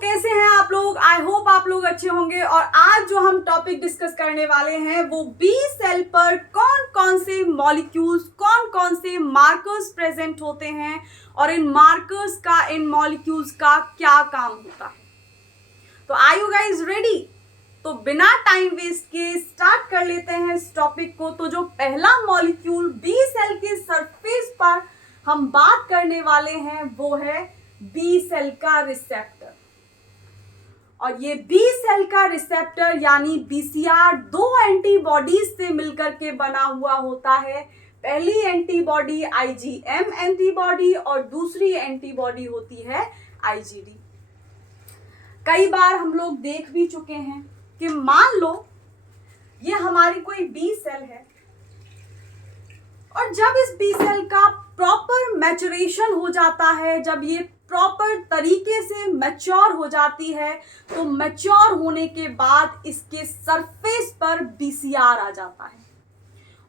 कैसे हैं आप लोग। आई होप आप लोग अच्छे होंगे। और आज जो हम टॉपिक डिस्कस करने वाले हैं वो बी सेल पर कौन कौन से मॉलिक्यूल्स, कौन कौन से मार्कर्स प्रेजेंट होते हैं और इन मार्कर्स का, इन मॉलिक्यूल्स का क्या काम होता है। तो आर यू गाइज रेडी? तो बिना टाइम वेस्ट के स्टार्ट कर लेते हैं इस टॉपिक को। तो जो पहला मॉलिक्यूल बी सेल के सरफेस पर हम बात करने वाले हैं वो है बी सेल का रिसेप्टर। और ये बी सेल का रिसेप्टर यानी बीसीआर दो एंटीबॉडीज से मिलकर के बना हुआ होता है। पहली एंटीबॉडी आईजीएम एंटीबॉडी और दूसरी एंटीबॉडी होती है आईजीडी। कई बार हम लोग देख भी चुके हैं कि मान लो ये हमारी कोई बी सेल है और जब इस बी सेल का प्रॉपर मैचुरेशन हो जाता है, जब ये प्रॉपर तरीके से मैच्योर हो जाती है, तो मैच्योर होने के बाद इसके सरफेस पर बीसीआर आ जाता है।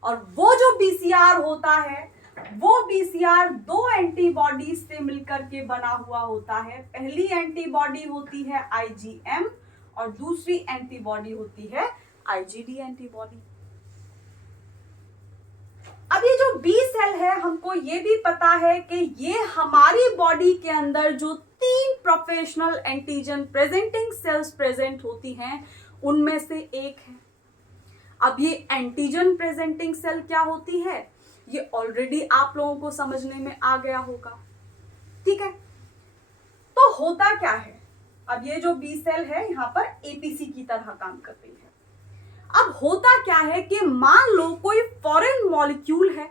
और वो जो बीसीआर होता है वो बीसीआर दो एंटीबॉडीज से मिलकर के बना हुआ होता है। पहली एंटीबॉडी होती है आईजीएम और दूसरी एंटीबॉडी होती है आईजीडी एंटीबॉडी। अब ये जो बी सेल है, हमको ये भी पता है कि ये हमारी बॉडी के अंदर जो तीन professional antigen presenting cells present होती हैं उनमें से एक है। अब ये एंटीजन प्रेजेंटिंग सेल क्या होती है ये ऑलरेडी आप लोगों को समझने में आ गया होगा, ठीक है। तो होता क्या है, अब ये जो बी सेल है यहाँ पर एपीसी की तरह काम कर रही है। अब होता क्या है कि मान लो कोई फॉरेन मॉलिक्यूल है,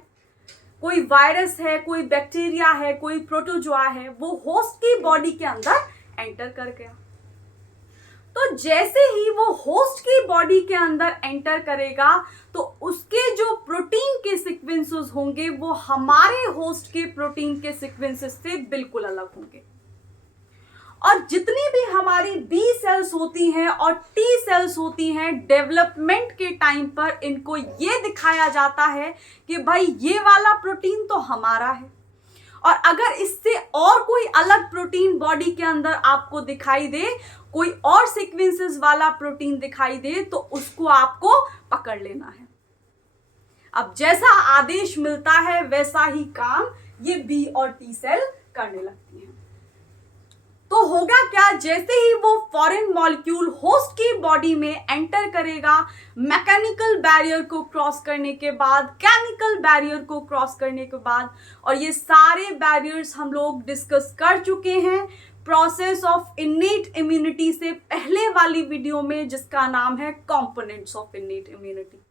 कोई वायरस है, कोई बैक्टीरिया है, कोई प्रोटोजोआ है, वो होस्ट की बॉडी के अंदर एंटर कर गया। तो जैसे ही वो होस्ट की बॉडी के अंदर एंटर करेगा तो उसके जो प्रोटीन के सीक्वेंसेस होंगे वो हमारे होस्ट के प्रोटीन के सीक्वेंसेस से बिल्कुल अलग होंगे। और जितनी भी हमारी बी सेल्स होती हैं और टी सेल्स होती हैं, डेवलपमेंट के टाइम पर इनको ये दिखाया जाता है कि भाई ये वाला प्रोटीन तो हमारा है, और अगर इससे और कोई अलग प्रोटीन बॉडी के अंदर आपको दिखाई दे, कोई और सीक्वेंसेस वाला प्रोटीन दिखाई दे, तो उसको आपको पकड़ लेना है। अब जैसा आदेश मिलता है वैसा ही काम ये बी और टी सेल करने लगती हैं। तो होगा क्या, जैसे ही वो फॉरेन मॉलिक्यूल होस्ट की बॉडी में एंटर करेगा, मैकेनिकल बैरियर को क्रॉस करने के बाद, केमिकल बैरियर को क्रॉस करने के बाद, और ये सारे बैरियर्स हम लोग डिस्कस कर चुके हैं प्रोसेस ऑफ इनेट इम्यूनिटी से पहले वाली वीडियो में, जिसका नाम है कंपोनेंट्स ऑफ इनेट इम्यूनिटी।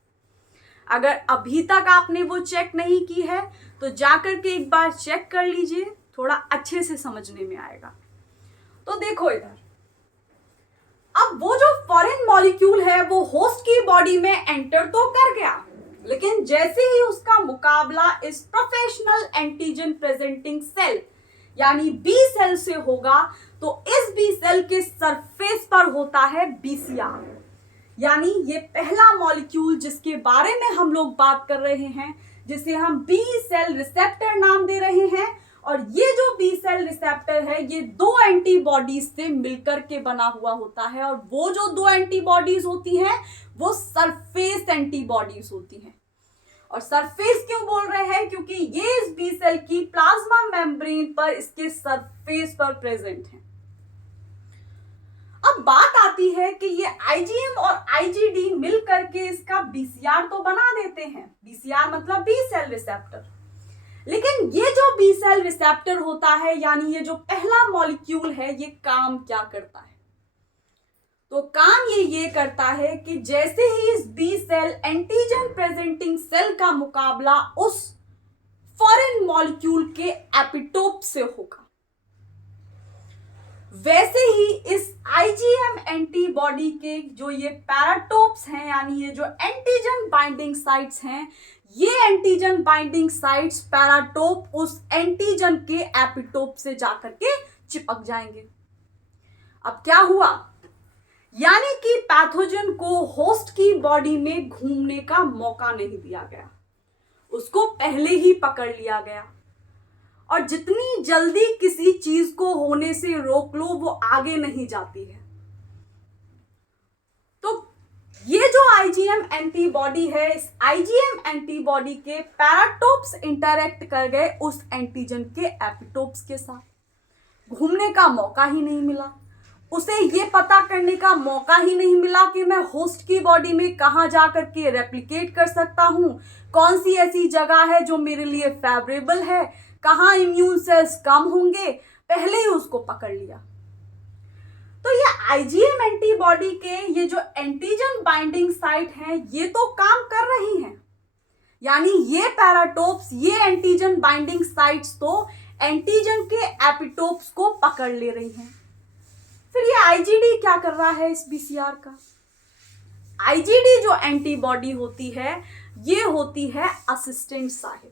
अगर अभी तक आपने वो चेक नहीं की है तो जाकर के एक बार चेक कर लीजिए, थोड़ा अच्छे से समझने में आएगा। तो देखो इधर, अब वो जो फॉरेन मॉलिक्यूल है वो होस्ट की बॉडी में एंटर तो कर गया, लेकिन जैसे ही उसका मुकाबला इस प्रोफेशनल एंटीजन प्रेजेंटिंग सेल यानी बी सेल से होगा, तो इस बी सेल के सरफेस पर होता है बीसीआर, यानी ये पहला मॉलिक्यूल जिसके बारे में हम लोग बात कर रहे हैं, जिसे हम बी सेल रिसेप्टर नाम दे रहे हैं। और ये जो बी सेल रिसेप्टर है ये दो एंटीबॉडीज से मिलकर के बना हुआ होता है, और वो जो दो एंटीबॉडीज होती हैं वो सरफेस एंटीबॉडीज होती हैं। और सरफेस क्यों बोल रहे हैं, क्योंकि ये इस बी सेल की प्लाज्मा मेम्ब्रेन पर, इसके सरफेस पर प्रेजेंट है। अब बात आती है कि ये आईजीएम और आईजीडी मिलकर के इसका बीसीआर तो बना देते हैं, बीसीआर मतलब बी सेल रिसेप्टर। लेकिन ये जो बी सेल रिसेप्टर होता है, यानी ये जो पहला मॉलिक्यूल है, ये काम क्या करता है? तो काम ये करता है कि जैसे ही इस B cell antigen presenting cell का मुकाबला उस फॉरेन मॉलिक्यूल के एपिटोप से होगा, वैसे ही इस आईजीएम एंटीबॉडी के जो ये पैराटोप्स हैं, यानी ये जो एंटीजन बाइंडिंग साइट्स हैं, ये एंटीजन बाइंडिंग साइट्स पैराटोप उस एंटीजन के एपिटोप से जाकर के चिपक जाएंगे। अब क्या हुआ, यानी कि पैथोजन को होस्ट की बॉडी में घूमने का मौका नहीं दिया गया, उसको पहले ही पकड़ लिया गया। और जितनी जल्दी किसी चीज को होने से रोक लो वो आगे नहीं जाती है। तो ये जो आईजीएम एंटीबॉडी है, इस आईजीएम एंटीबॉडी के पैराटोप्स इंटरैक्ट कर गए उस एंटीजन के एपिटोप्स के साथ, घूमने का मौका ही नहीं मिला, उसे ये पता करने का मौका ही नहीं मिला कि मैं होस्ट की बॉडी में कहाँ जा करके रेप्लिकेट कर सकता हूँ, कौन सी ऐसी जगह है जो मेरे लिए फेवरेबल है, कहाँ इम्यून सेल्स कम होंगे, पहले ही उसको पकड़ लिया। तो ये आईजीएम एंटीबॉडी के ये जो एंटीजन बाइंडिंग साइट हैं ये तो काम कर रही हैं, यानी ये पैराटोप्स, ये एंटीजन बाइंडिंग साइट्स तो एंटीजन के एपिटोप्स को पकड़ ले रही हैं। फिर ये आईजीडी क्या कर रहा है इस बीसीआर का? आईजीडी जो एंटीबॉडी होती है ये होती है असिस्टेंट साहिब,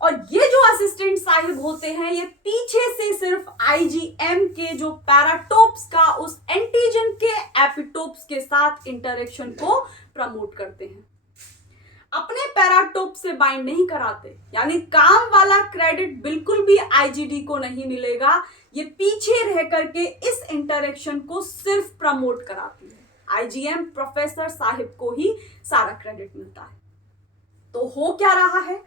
और ये जो असिस्टेंट साहिब होते हैं ये पीछे से सिर्फ आईजीएम के जो पैराटोप्स का उस एंटीजन के एपिटोप्स के साथ इंटरेक्शन को प्रमोट करते हैं, अपने पैराटोप से बाइंड नहीं कराते, यानी काम वाला क्रेडिट बिल्कुल भी आईजीडी को नहीं मिलेगा, ये पीछे रह करके इस इंटरेक्शन को सिर्फ प्रमोट कराती है। आईजीएम प्रोफेसर साहिब को ही सारा क्रेडिट मिलता है। तो हो क्या रहा है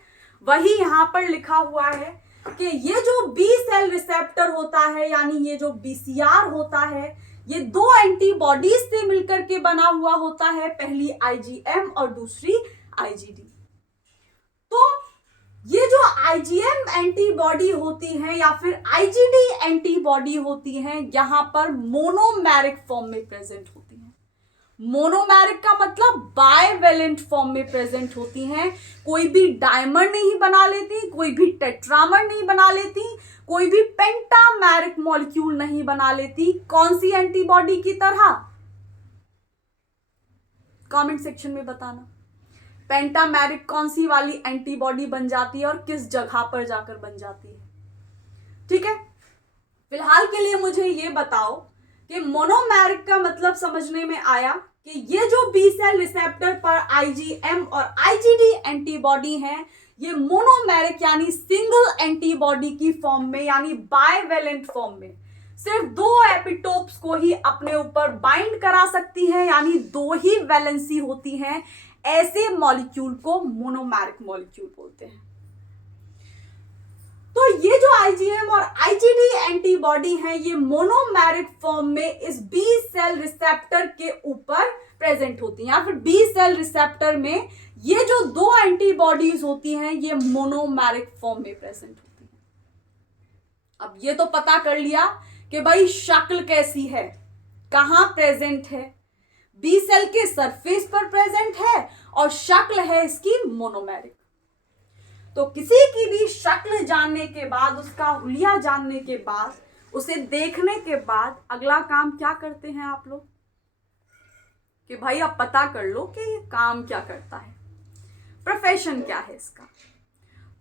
वही यहां पर लिखा हुआ है कि ये जो बी सेल रिसेप्टर होता है, यानी ये जो बीसीआर होता है, ये दो एंटीबॉडीज से मिलकर के बना हुआ होता है, पहली आईजीएम और दूसरी आईजीडी। तो ये जो आईजीएम एंटीबॉडी होती है या फिर आईजीडी एंटीबॉडी होती है यहां पर मोनोमेरिक फॉर्म में प्रेजेंट होती है। मोनोमेरिक का मतलब बाइवेलेंट फॉर्म में प्रेजेंट होती हैं, कोई भी डायमंड नहीं बना लेती, कोई भी टेट्रामर नहीं बना लेती, कोई भी पेंटामेरिक मॉलिक्यूल नहीं बना लेती। कौन सी एंटीबॉडी की तरह? कमेंट सेक्शन में बताना पेंटामेरिक कौन सी वाली एंटीबॉडी बन जाती है और किस जगह पर जाकर बन जाती है। ठीक है, फिलहाल के लिए मुझे ये बताओ कि मोनोमेरिक का मतलब समझने में आया कि ये जो बी सेल रिसेप्टर पर आईजीएम और आईजीडी एंटीबॉडी हैं ये मोनोमेरिक यानी सिंगल एंटीबॉडी की फॉर्म में, यानी बाइवेलेंट फॉर्म में सिर्फ दो एपिटोप्स को ही अपने ऊपर बाइंड करा सकती हैं, यानी दो ही वैलेंसी होती हैं। ऐसे मॉलिक्यूल को मोनोमेरिक मॉलिक्यूल बोलते हैं। तो ये जो आईजीएम और आईजीडी एंटीबॉडी है ये मोनोमेरिक फॉर्म में इस बी सेल रिसेप्टर के ऊपर प्रेजेंट होती हैं, या फिर बी सेल रिसेप्टर में ये जो दो एंटीबॉडीज होती हैं ये मोनोमेरिक फॉर्म में प्रेजेंट होती हैं। अब ये तो पता कर लिया कि भाई शक्ल कैसी है, कहां प्रेजेंट है, बी सेल के सरफेस पर प्रेजेंट है और शक्ल है इसकी मोनोमेरिक। तो किसी की भी शक्ल जानने के बाद, उसका हुलिया जानने के बाद, उसे देखने के बाद अगला काम क्या करते हैं आप लोग कि भाई अब पता कर लो कि ये काम क्या करता है, प्रोफेशन क्या है इसका।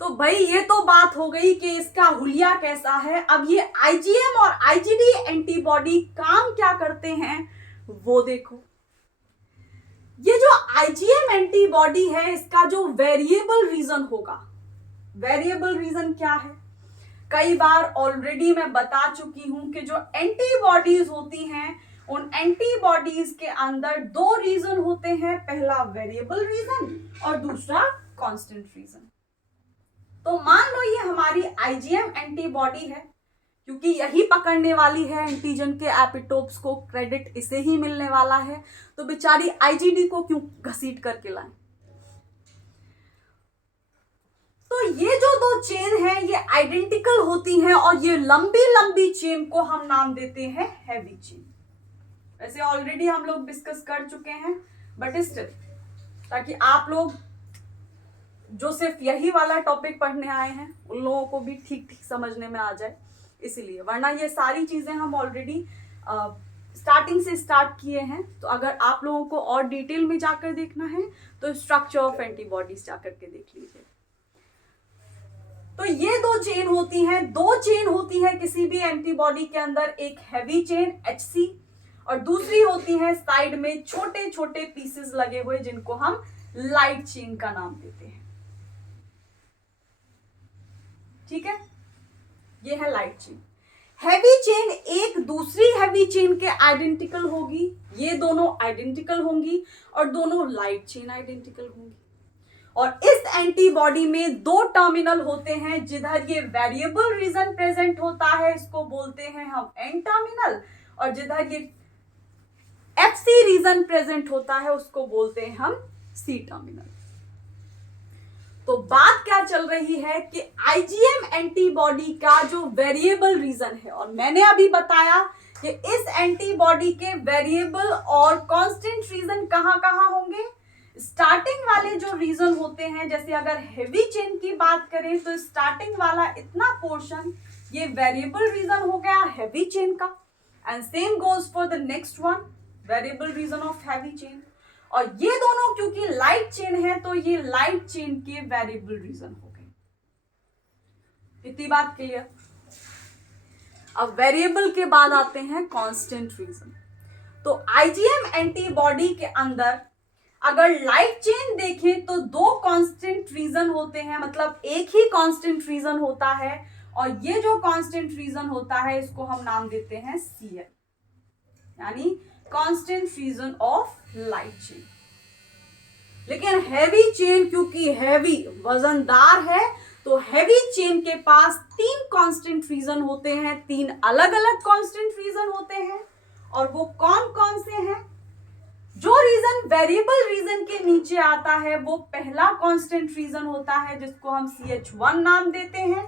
तो भाई ये तो बात हो गई कि इसका हुलिया कैसा है। अब ये आईजीएम और आईजीडी एंटीबॉडी काम क्या करते हैं वो देखो। ये जो आईजीएम एंटीबॉडी है इसका जो वेरिएबल रीजन होगा, वेरिएबल रीजन क्या है? कई बार ऑलरेडी मैं बता चुकी हूं कि जो एंटीबॉडीज होती हैं उन एंटीबॉडीज के अंदर दो रीजन होते हैं, पहला वेरिएबल रीजन और दूसरा कांस्टेंट रीजन। तो मान लो ये हमारी आईजीएम एंटीबॉडी है, क्योंकि यही पकड़ने वाली है एंटीजन के एपिटोप्स को, क्रेडिट इसे ही मिलने वाला है, तो बेचारी आईजीडी को क्यों घसीट करके लाएं। तो ये जो दो चेन है ये आइडेंटिकल होती हैं और ये लंबी लंबी चेन को हम नाम देते हैं हैवी चेन। वैसे ऑलरेडी हम लोग डिस्कस कर चुके हैं, बट स्टिल ताकि आप लोग जो सिर्फ यही वाला टॉपिक पढ़ने आए हैं उन लोगों को भी ठीक ठीक समझने में आ जाए, इसीलिए। वरना ये सारी चीजें हम ऑलरेडी स्टार्टिंग से स्टार्ट किए हैं। तो अगर आप लोगों को और डिटेल में जाकर देखना है तो स्ट्रक्चर ऑफ एंटीबॉडीज जाकर के देख लीजिए। तो ये दो चेन होती हैं, दो चेन होती है किसी भी एंटीबॉडी के अंदर, एक हैवी चेन HC और दूसरी होती है साइड में छोटे छोटे पीसेस लगे हुए जिनको हम लाइट चेन का नाम देते हैं। ठीक है, ये है लाइट चेन। हैवी चेन एक दूसरी हैवी चेन के आइडेंटिकल होगी, ये दोनों आइडेंटिकल होंगी और दोनों लाइट चेन आइडेंटिकल होंगी। और इस एंटीबॉडी में दो टर्मिनल होते हैं, जिधर ये वेरिएबल रीजन प्रेजेंट होता है इसको बोलते हैं हम एन टर्मिनल, और जिधर ये एफसी रीजन प्रेजेंट होता है उसको बोलते हैं हम सी टर्मिनल। तो बात क्या चल रही है कि आईजीएम एंटीबॉडी का जो वेरिएबल रीजन है, और मैंने अभी बताया कि इस एंटीबॉडी के वेरिएबल और कांस्टेंट रीजन कहां कहां होंगे। स्टार्टिंग वाले जो रीजन होते हैं, जैसे अगर हेवी चेन की बात करें तो स्टार्टिंग वाला इतना पोर्शन ये वेरिएबल रीजन हो गया हेवी चेन का, and same goes for the next one, variable region of heavy chain. और ये दोनों क्योंकि लाइट चेन है तो ये लाइट चेन के वेरिएबल रीजन हो गए। इतनी बात क्लियर। अब वेरिएबल के बाद आते हैं कांस्टेंट रीजन। तो आईजीएम एंटीबॉडी के अंदर अगर लाइट चेन देखें तो दो कांस्टेंट रीजन होते हैं, मतलब एक ही कांस्टेंट रीजन होता है, और ये जो कांस्टेंट रीजन होता है इसको हम नाम देते हैं सीएल, यानी constant region of light chain. लेकिन हैवी चेन क्योंकि हैवी वजनदार है तो हैवी चेन के पास तीन कांस्टेंट रीजन होते हैं, तीन अलग अलग कांस्टेंट रीजन होते हैं। और वो कौन कौन से हैं? जो रीजन वेरिएबल रीजन के नीचे आता है वो पहला कांस्टेंट रीजन होता है जिसको हम CH1 नाम देते हैं।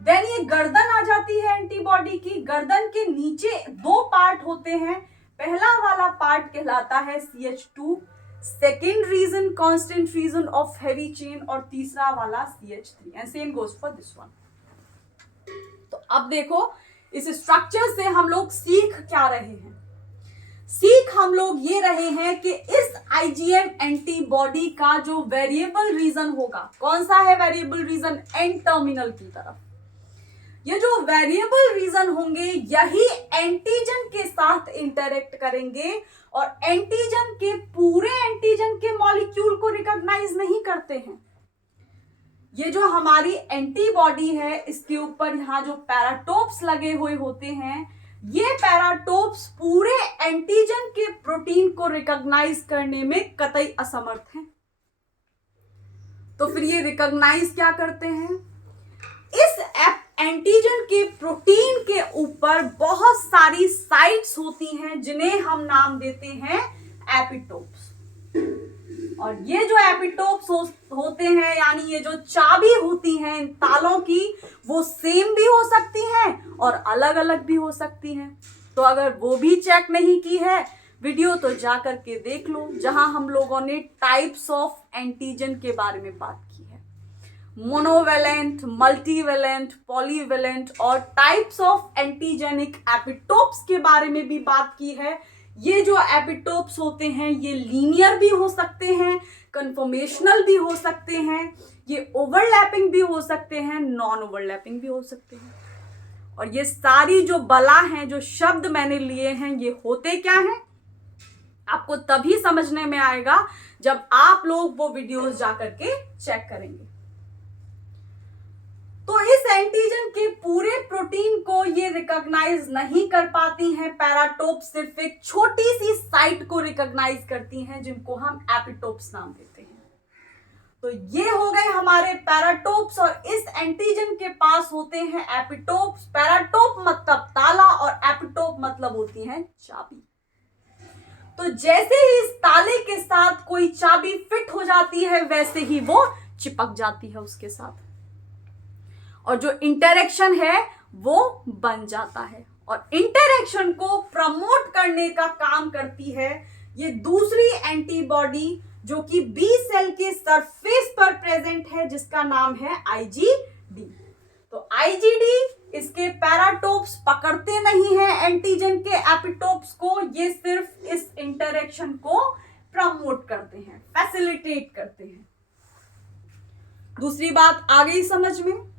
देन ये गर्दन आ जाती है एंटीबॉडी की। गर्दन के नीचे दो पार्ट होते हैं, पहला वाला पार्ट कहलाता है CH2, second region constant region of heavy chain, और तीसरा वाला CH3, and same goes for this one. तो अब देखो इस स्ट्रक्चर से हम लोग सीख क्या रहे हैं? सीख हम लोग ये रहे हैं कि इस आईजीएम एंटीबॉडी का जो वेरिएबल रीजन होगा, कौन सा है वेरिएबल रीजन? एन टर्मिनल की तरफ। ये जो वेरिएबल रीजन होंगे यही एंटीजन के साथ इंटरेक्ट करेंगे और एंटीजन के पूरे एंटीजन के मॉलिक्यूल को रिकॉग्नाइज नहीं करते हैं। ये जो हमारी एंटीबॉडी है इसके ऊपर यहाँ जो पैराटोप्स लगे हुए होते हैं, ये पैराटोप्स पूरे एंटीजन के प्रोटीन को रिकॉग्नाइज करने में कतई असमर्थ हैं। तो फिर ये रिकॉग्नाइज क्या करते हैं? इस एंटीजन के प्रोटीन के ऊपर बहुत सारी साइट्स होती हैं जिन्हें हम नाम देते हैं एपिटोप्स। और ये जो एपिटोप्स होते हैं, यानी ये जो चाबी होती हैं इन तालों की, वो सेम भी हो सकती हैं और अलग अलग भी हो सकती हैं। तो अगर वो भी चेक नहीं की है वीडियो तो जा करके देख लो, जहां हम लोगों ने टाइप्स ऑफ एंटीजन के बारे में बात की है। मोनोवेलेंट, मल्टीवेलेंट, पॉलीवेलेंट और टाइप्स ऑफ एंटीजेनिक एपिटोप्स के बारे में भी बात की है। ये जो एपिटोप्स होते हैं ये लीनियर भी हो सकते हैं, कन्फॉर्मेशनल भी हो सकते हैं, ये ओवरलैपिंग भी हो सकते हैं, नॉन ओवरलैपिंग भी हो सकते हैं। और ये सारी जो बला हैं, जो शब्द मैंने लिए हैं, ये होते क्या हैं आपको तभी समझने में आएगा जब आप लोग वो वीडियोस जाकर के चेक करेंगे। तो इस एंटीजन के पूरे प्रोटीन को ये रिकॉग्नाइज नहीं कर पाती हैं पैराटोप, सिर्फ एक छोटी सी साइट को रिकॉग्नाइज करती हैं जिनको हम एपिटोप्स नाम देते हैं। तो ये हो गए हमारे पैराटोप्स, और इस एंटीजन के पास होते हैं एपिटोप्स। पैराटोप मतलब ताला और एपिटोप मतलब होती है चाबी। तो जैसे ही इस ताले के साथ कोई चाबी फिट हो जाती है वैसे ही वो चिपक जाती है उसके साथ, और जो इंटरेक्शन है वो बन जाता है। और इंटरेक्शन को प्रमोट करने का काम करती है ये दूसरी एंटीबॉडी जो कि बी सेल के सरफेस पर प्रेजेंट है, जिसका नाम है आईजीडी। तो आईजीडी इसके पैराटोप्स पकड़ते नहीं है एंटीजन के एपिटोप्स को, ये सिर्फ इस इंटरेक्शन को प्रमोट करते हैं, फैसिलिटेट करते हैं। दूसरी बात आ गई समझ में?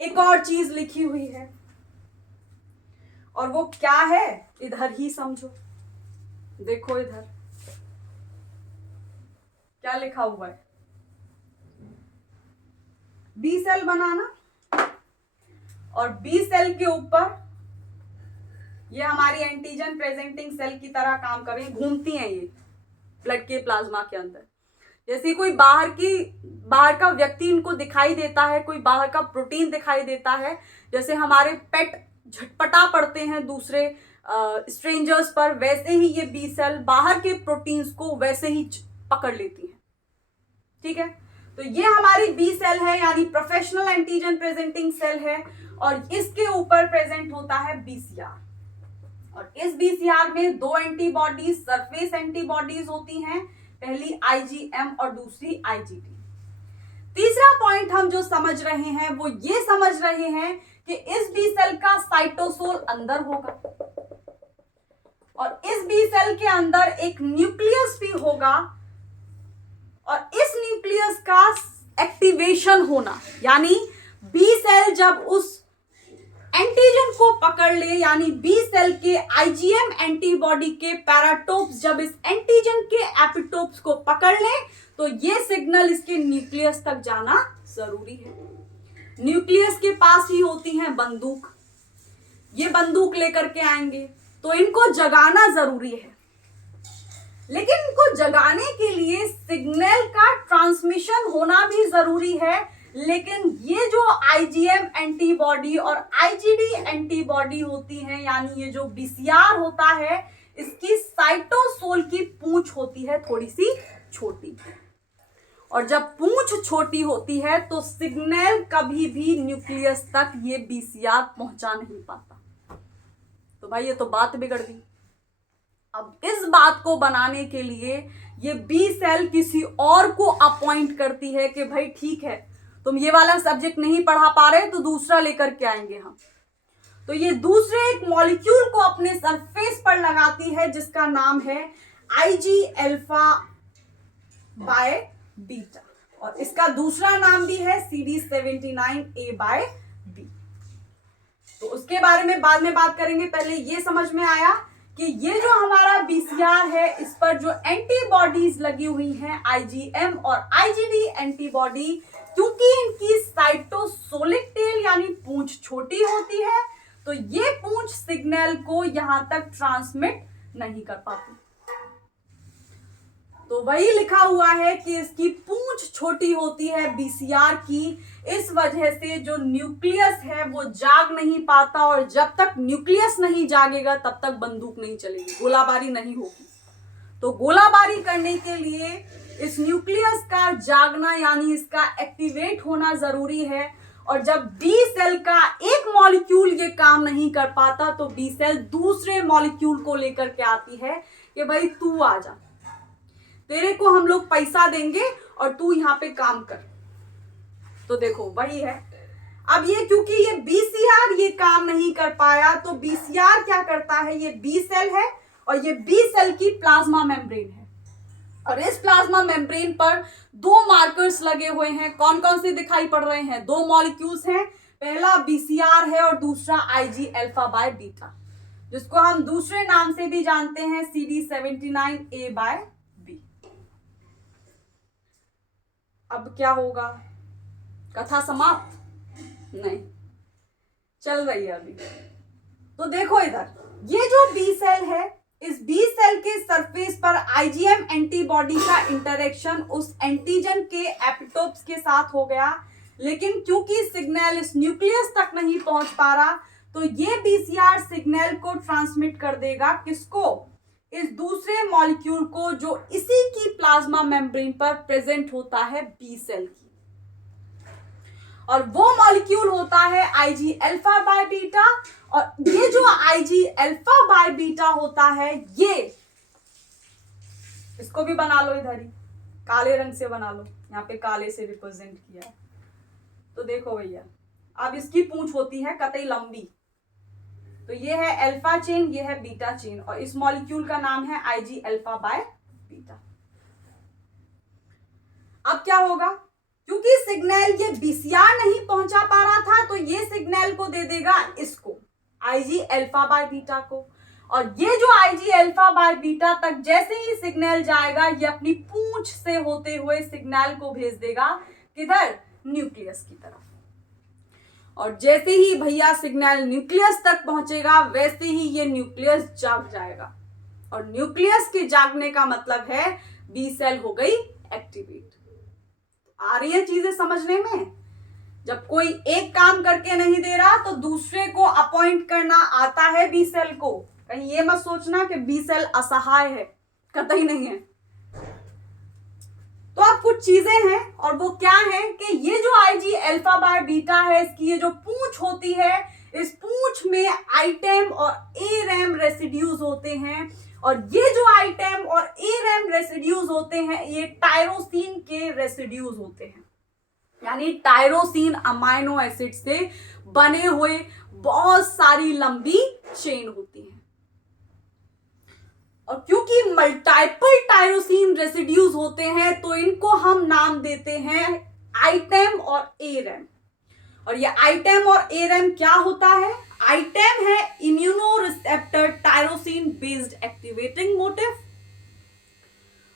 एक और चीज लिखी हुई है, और वो क्या है इधर ही समझो। देखो इधर क्या लिखा हुआ है, बी सेल बनाना और बी सेल के ऊपर ये हमारी एंटीजन प्रेजेंटिंग सेल की तरह काम कर रही है, घूमती हैं ये ब्लड के प्लाज्मा के अंदर। जैसे कोई बाहर का व्यक्ति इनको दिखाई देता है, कोई बाहर का प्रोटीन दिखाई देता है, जैसे हमारे पेट झटपटा पड़ते हैं दूसरे स्ट्रेंजर्स पर, वैसे ही ये बी सेल बाहर के प्रोटीन्स को वैसे ही पकड़ लेती है। ठीक है, तो ये हमारी बी सेल है, यानी प्रोफेशनल एंटीजन प्रेजेंटिंग सेल है, और इसके ऊपर प्रेजेंट होता है बीसीआर। और इस बीसीआर में दो एंटीबॉडीज, सरफेस एंटीबॉडीज होती हैं, पहली आईजीएम और दूसरी आईजीटी। तीसरा पॉइंट हम जो समझ रहे हैं वो ये समझ रहे हैं कि इस बी सेल का साइटोसोल अंदर होगा और इस बी सेल के अंदर एक न्यूक्लियस भी होगा, और इस न्यूक्लियस का एक्टिवेशन होना, यानी बी सेल जब उस एंटीजन को पकड़ ले, यानी बी सेल के आईजीएम एंटीबॉडी के पैराटोप्स जब इस एंटीजन के एपिटोप्स को पकड़ ले, तो ये सिग्नल इसके न्यूक्लियस तक जाना जरूरी है। न्यूक्लियस के पास ही होती है बंदूक, ये बंदूक लेकर के आएंगे, तो इनको जगाना जरूरी है। लेकिन इनको जगाने के लिए सिग्नल का ट्रांसमिशन होना भी जरूरी है। लेकिन ये जो आईजीएम एंटीबॉडी और आईजीडी एंटीबॉडी होती है, यानी ये जो बीसीआर होता है, इसकी साइटोसोल की पूंछ होती है थोड़ी सी छोटी, और जब पूंछ छोटी होती है तो सिग्नल कभी भी न्यूक्लियस तक ये बीसीआर पहुंचा नहीं पाता। तो भाई ये तो बात बिगड़ गई। अब इस बात को बनाने के लिए ये बी सेल किसी और को अपॉइंट करती है कि भाई ठीक है, तुम ये वाला सब्जेक्ट नहीं पढ़ा पा रहे तो दूसरा लेकर के आएंगे हम। तो ये दूसरे एक मॉलिक्यूल को अपने सरफेस पर लगाती है जिसका नाम है आईजी अल्फा बाय बीटा, और इसका दूसरा नाम भी है CD79A बाय बी। तो उसके बारे में बाद में बात करेंगे। पहले ये समझ में आया कि ये जो हमारा बीसीआर है, इस पर जो एंटीबॉडीज लगी हुई हैं, आईजीएम और आईजीडी एंटीबॉडी, क्योंकि इनकी साइटोसोलिक टेल यानी पूंछ छोटी होती है, तो ये पूंछ सिग्नल को यहां तक ट्रांसमिट नहीं कर पाती। तो वही लिखा हुआ है कि इसकी पूंछ छोटी होती है बीसीआर की, इस वजह से जो न्यूक्लियस है वो जाग नहीं पाता, और जब तक न्यूक्लियस नहीं जागेगा तब तक बंदूक नहीं चलेगी, गोलाबारी नहीं होगी। तो गोलाबारी करने के लिए इस न्यूक्लियस का जागना यानी इसका एक्टिवेट होना जरूरी है। और जब बी सेल का एक मॉलिक्यूल ये काम नहीं कर पाता तो बी सेल दूसरे मॉलिक्यूल को लेकर के आती है कि भाई तू आ जा, तेरे को हम लोग पैसा देंगे और तू यहाँ पे काम कर। तो देखो वही है। अब ये क्योंकि ये बीसीआर ये काम नहीं कर पाया, तो बीसीआर क्या करता है, ये बी सेल है और ये बी सेल की प्लाज्मा मेम्ब्रेन है, और इस प्लाज्मा मेम्ब्रेन पर दो मार्कर्स लगे हुए हैं। कौन कौन से दिखाई पड़ रहे हैं? दो मॉलिक्यूल्स हैं, पहला बीसीआर है और दूसरा आईजी अल्फा बाय बीटा, जिसको हम दूसरे नाम से भी जानते हैं CD79A बाय बी। अब क्या होगा? कथा समाप्त? नहीं, चल रही है अभी। तो देखो इधर, ये जो बी सेल है, इस बी सेल के सरफेस पर आईजीएम एंटीबॉडी का इंटरेक्शन उस एंटीजन के एपिटोप्स के साथ हो गया, लेकिन क्योंकि सिग्नल इस न्यूक्लियस तक नहीं पहुंच पा रहा, तो ये बीसीआर सिग्नल को ट्रांसमिट कर देगा किसको? इस दूसरे मॉलिक्यूल को जो इसी की प्लाज्मा मेम्ब्रेन पर प्रेजेंट होता है बी सेल की, और वो मॉलिक्यूल होता है आईजी अल्फा बाय बीटा। और ये जो आईजी अल्फा बाय बीटा होता है, ये इसको भी बना लो इधर ही, काले रंग से बना लो, यहाँ पे काले से रिप्रेजेंट किया है। तो देखो भैया, अब इसकी पूंछ होती है कतई लंबी, तो ये है अल्फा चेन, ये है बीटा चेन, और इस मॉलिक्यूल का नाम है आईजी अल्फा बाय बीटा। अब क्या होगा? क्योंकि सिग्नल ये बीसीआर नहीं पहुंचा पा रहा था, तो ये सिग्नल को दे देगा इसको, आईजी अल्फा बाय बीटा को, और ये जो आईजी अल्फा बाय बीटा तक जैसे ही सिग्नल जाएगा, ये अपनी पूंछ से होते हुए सिग्नल को भेज देगा किधर? न्यूक्लियस की तरफ। और जैसे ही भैया सिग्नल न्यूक्लियस तक पहुंचेगा वैसे ही ये न्यूक्लियस जाग जाएगा, और न्यूक्लियस के जागने का मतलब है बी सेल हो गई एक्टिवेट। आ रही है चीजें समझने में? जब कोई एक काम करके नहीं दे रहा तो दूसरे को अपॉइंट करना आता है बी सेल को। कहीं ये मत सोचना कि बी सेल असहाय है, कतई नहीं है। तो अब कुछ चीजें हैं, और वो क्या है कि ये जो आईजी अल्फा बाय बीटा है, इसकी ये जो पूंछ होती है, इस पूंछ में आइटेम और ए रैम रेसिड्यूज होते हैं, और ये जो आइटेम और ए रैम रेसिड्यूज होते हैं ये टायरोसिन के रेसिड्यूज होते हैं, यानी टायरोसिन अमाइनो एसिड से बने हुए बहुत सारी लंबी चेन होती है। और क्योंकि मल्टीपल टायरोसिन रेसिड्यूज होते हैं तो इनको हम नाम देते हैं आइटेम और ए रैम। और ये आइटेम और ए रैम क्या होता है? आइटेम है immuno receptor tyrosine based activating motif,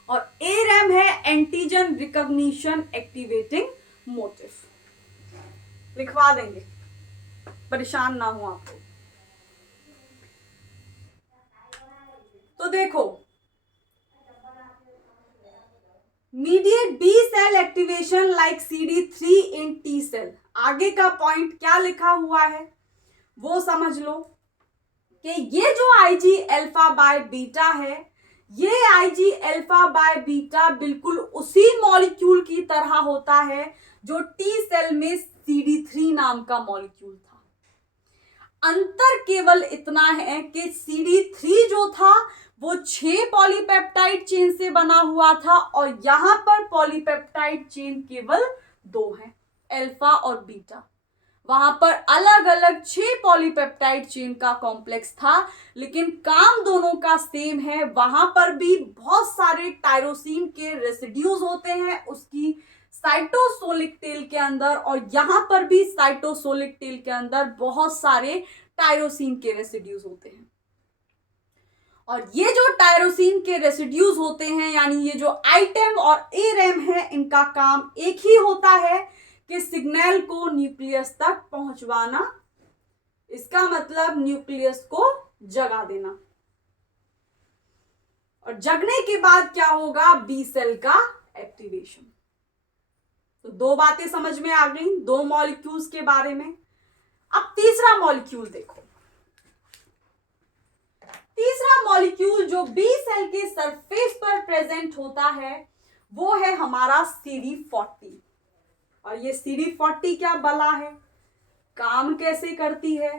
और ए रैम है एंटीजन रिकॉग्निशन एक्टिवेटिंग मोटिव। लिखवा देंगे, परेशान ना हो आपको। तो देखो, mediate B cell activation like CD3 in T cell. आगे का पॉइंट क्या लिखा हुआ है वो समझ लो कि ये जो आईजी अल्फा बाय बीटा है, ये आईजी अल्फा बाय बीटा बिल्कुल उसी मॉलिक्यूल की तरह होता है जो टी सेल में CD3 नाम का मॉलिक्यूल था। अंतर केवल इतना है कि CD3 जो था वो 6 पॉलीपेप्टाइड चेन से बना हुआ था, और यहां पर पॉलीपेप्टाइड चेन केवल 2 है, अल्फा और बीटा। वहां पर अलग अलग 6 पॉलीपेप्टाइड चेन का कॉम्प्लेक्स था, लेकिन काम दोनों का सेम है। वहां पर भी बहुत सारे टायरोसिन के रेसिड्यूज होते हैं उसकी साइटोसोलिक टेल के अंदर, और यहां पर भी साइटोसोलिक टेल के अंदर बहुत सारे टायरोसिन के रेसिड्यूज होते हैं। और ये जो टायरोसिन के रेसिड्यूज होते हैं, यानी ये जो आइटेम और ए रैम है, इनका काम एक ही होता है कि सिग्नल को न्यूक्लियस तक पहुंचवाना। इसका मतलब न्यूक्लियस को जगा देना। और जगने के बाद क्या होगा? बी सेल का एक्टिवेशन। तो 2 बातें समझ में आ गई 2 मॉलिक्यूल्स के बारे में। अब तीसरा मॉलिक्यूल देखो। तीसरा मॉलिक्यूल जो बी सेल के सरफेस पर प्रेजेंट होता है वो है हमारा CD40। और ये CD40 क्या बला है, काम कैसे करती है,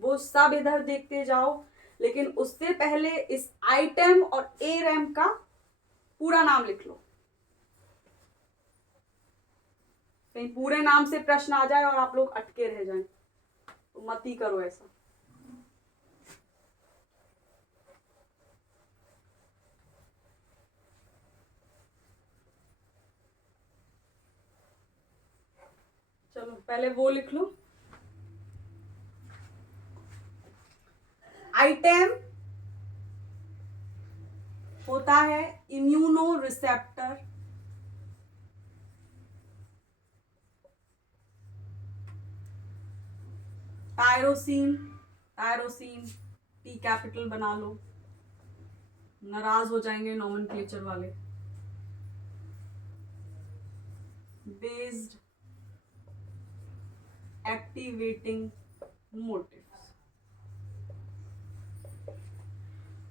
वो सब इधर देखते जाओ। लेकिन उससे पहले इस आइटेम और ए रैम का पूरा नाम लिख लो। कहीं पूरे नाम से प्रश्न आ जाए और आप लोग अटके रह जाएं, तो मत ही करो ऐसा। चलो पहले वो लिख लो। आइटेम होता है immuno receptor tyrosine. Tyrosine T capital बना लो, नाराज हो जाएंगे नॉमेनक्लेचर वाले। Based activating motifs.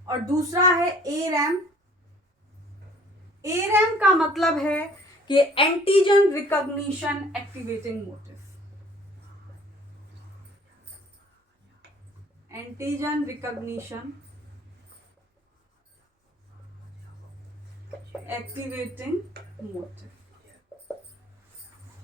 और दूसरा है ए रैम। ए रैम का मतलब है कि antigen recognition activating motive. Antigen recognition activating motif.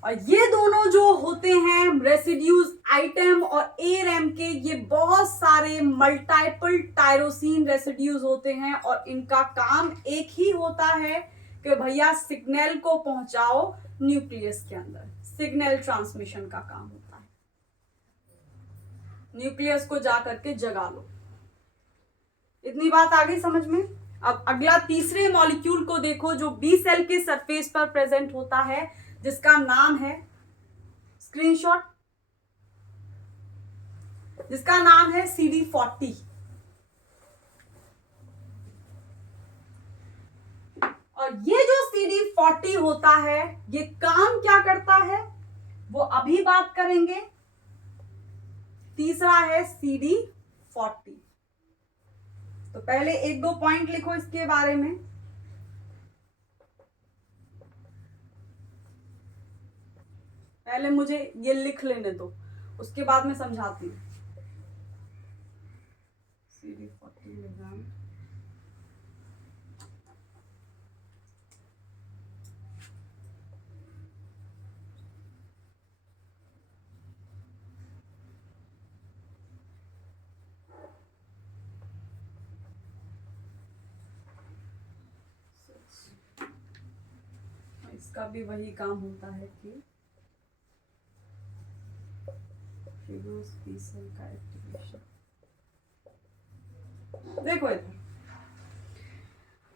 और ये दोनों जो होते हैं रेसिड्यूज आइटम और ए रैम के, ये बहुत सारे मल्टीपल टायरोसिन रेसिड्यूज होते हैं, और इनका काम एक ही होता है कि भैया सिग्नल को पहुंचाओ न्यूक्लियस के अंदर। सिग्नल ट्रांसमिशन का काम होता है, न्यूक्लियस को जा करके जगा लो। इतनी बात आ गई समझ में? अब अगला तीसरे मॉलिक्यूल को देखो जो बी सेल के सरफेस पर प्रेजेंट होता है, जिसका नाम है स्क्रीनशॉट, जिसका नाम है CD40। और ये जो CD40 होता है, ये काम क्या करता है वो अभी बात करेंगे। तीसरा है CD40। तो पहले एक दो पॉइंट लिखो इसके बारे में। पहले मुझे ये लिख लेने दो, उसके बाद मैं समझाती हूँ। CD40 लिगांड, इसका भी वही काम होता है कि बी सेल का एक्टिवेशन। देखो इधर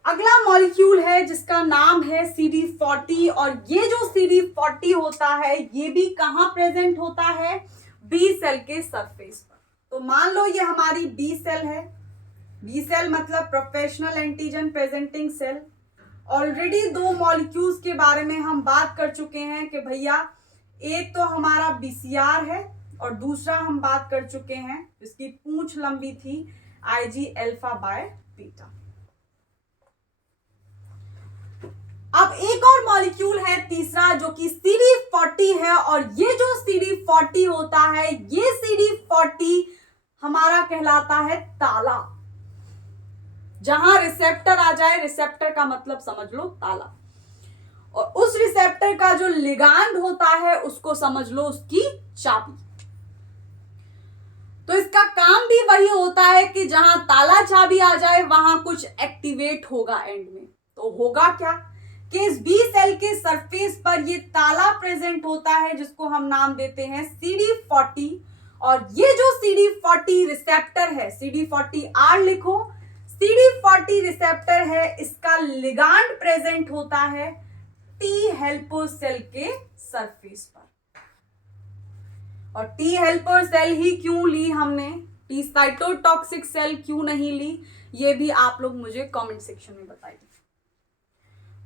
अगला मॉलिक्यूल है जिसका नाम है CD40। और ये जो CD40 होता है ये भी कहां प्रेजेंट होता है, बी सेल के सरफेस पर। तो मान लो ये हमारी बी सेल है। बी सेल मतलब professional antigen presenting cell. Already दो मॉलिक्यूल्स के बारे में हम बात कर चुके हैं कि भैया एक तो हमारा BCR है और दूसरा हम बात कर चुके हैं जिसकी पूंछ लंबी थी IG अल्फा बाय बीटा। अब एक और मॉलिक्यूल है तीसरा जो कि CD40 है। और ये जो CD40 होता है, ये CD40 हमारा कहलाता है ताला। जहां रिसेप्टर आ जाए, रिसेप्टर का मतलब समझ लो ताला, और उस रिसेप्टर का जो लिगांड होता है उसको समझ लो उसकी चाबी। तो इसका काम भी वही होता है कि जहां ताला चाबी आ जाए वहां कुछ एक्टिवेट होगा एंड में। तो होगा क्या कि इस बी सेल के सरफेस पर ये ताला प्रेजेंट होता है जिसको हम नाम देते हैं CD40। और ये जो CD40 रिसेप्टर है, CD40R लिखो, CD40 रिसेप्टर है, इसका लिगांड प्रेजेंट होता है T हेल्पर सेल के सरफेस पर। और T हेल्पर सेल ही क्यों ली हमने, T साइटोटॉक्सिक सेल क्यों नहीं ली, ये भी आप लोग मुझे कमेंट सेक्शन में बताइए।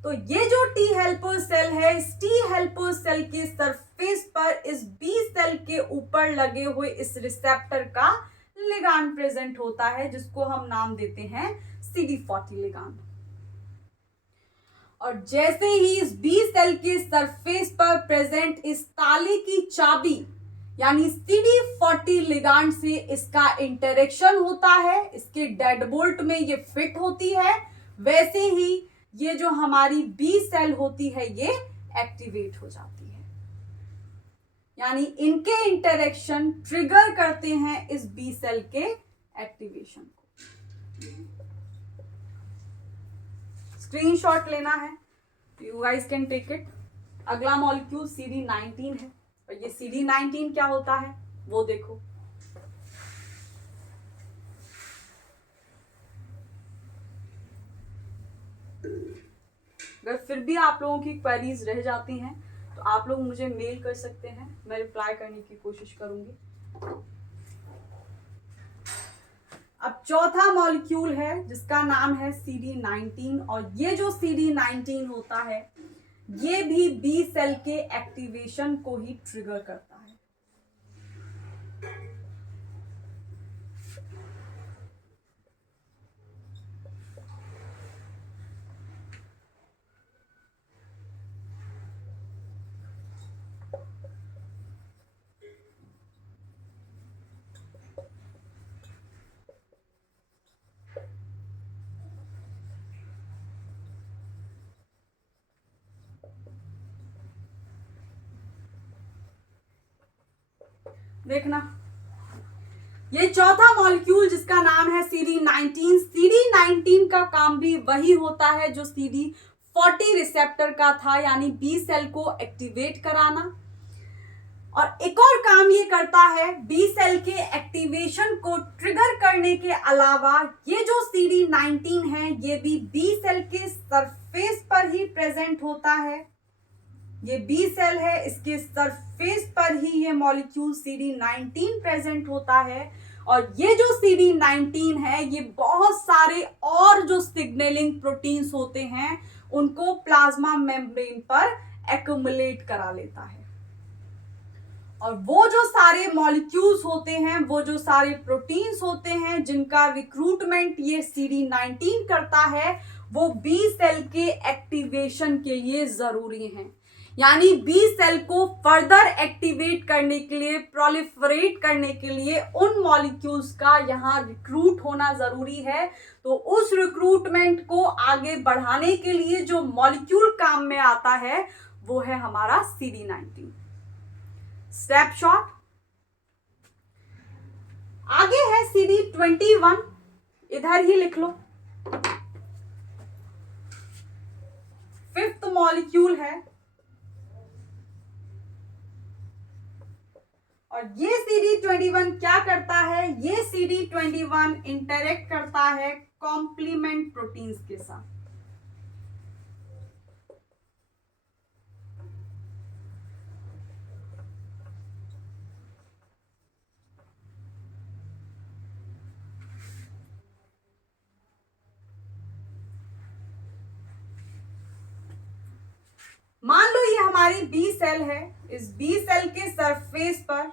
तो ये जो T हेल्पर सेल है, इस T हेल्पर सेल के सरफेस पर इस B सेल के ऊपर लगे हुए इस रिसेप्टर का लिगांड प्रेजेंट होता है जिसको हम नाम देते हैं CD40 लिगांड। और जैसे ही इस B सेल के सरफेस पर प्रेजेंट इस ताले की चाबी यानी CD40 लिगांड से इसका इंटरेक्शन होता है, इसके डेड बोल्ट में ये फिट होती है, वैसे ही ये जो हमारी B सेल होती है ये एक्टिवेट हो जाती है। यानी इनके इंटरेक्शन ट्रिगर करते हैं इस B सेल के एक्टिवेशन को। स्क्रीनशॉट लेना है, you guys can take it. अगला मॉलिक्यूल CD19 है। और ये CD19 क्या होता है वो देखो। अगर फिर भी आप लोगों की क्वेरीज रह जाती हैं तो आप लोग मुझे मेल कर सकते हैं, मैं रिप्लाई करने की कोशिश करूंगी। अब चौथा मॉलिक्यूल है जिसका नाम है CD19। और ये जो CD19 होता है ये भी B सेल के एक्टिवेशन को ही ट्रिगर करता है। देखना ये चौथा मॉलिक्यूल जिसका नाम है CD19। CD19 का काम भी वही होता है जो CD40 रिसेप्टर का था, यानी B सेल को एक्टिवेट कराना। और एक और काम ये करता है B सेल के एक्टिवेशन को ट्रिगर करने के अलावा, ये जो CD19 है ये भी B सेल के सरफेस पर ही प्रेजेंट होता है। ये बी सेल है, इसके सरफेस पर ही ये मॉलिक्यूल CD19 प्रेजेंट होता है। और ये जो CD19 है ये बहुत सारे और जो सिग्नलिंग प्रोटीन्स होते हैं उनको प्लाज्मा मेम्ब्रेन पर एक्युमुलेट करा लेता है। और वो जो सारे मॉलिक्यूल्स होते हैं, वो जो सारे प्रोटीन्स होते हैं जिनका रिक्रूटमेंट ये CD19 करता है, वो बी सेल के एक्टिवेशन के लिए जरूरी हैं। यानी बी सेल को फर्दर एक्टिवेट करने के लिए, प्रोलिफरेट करने के लिए उन मॉलिक्यूल्स का यहाँ रिक्रूट होना जरूरी है। तो उस रिक्रूटमेंट को आगे बढ़ाने के लिए जो मॉलिक्यूल काम में आता है वो है हमारा CD19। स्नैपशॉट आगे है CD21, इधर ही लिख लो, 5th मॉलिक्यूल है। और ये CD21 क्या करता है? ये CD21 इंटरेक्ट करता है कॉम्प्लीमेंट प्रोटीन्स के साथ। मान लो ये हमारी बी सेल है, इस बी सेल के सरफेस पर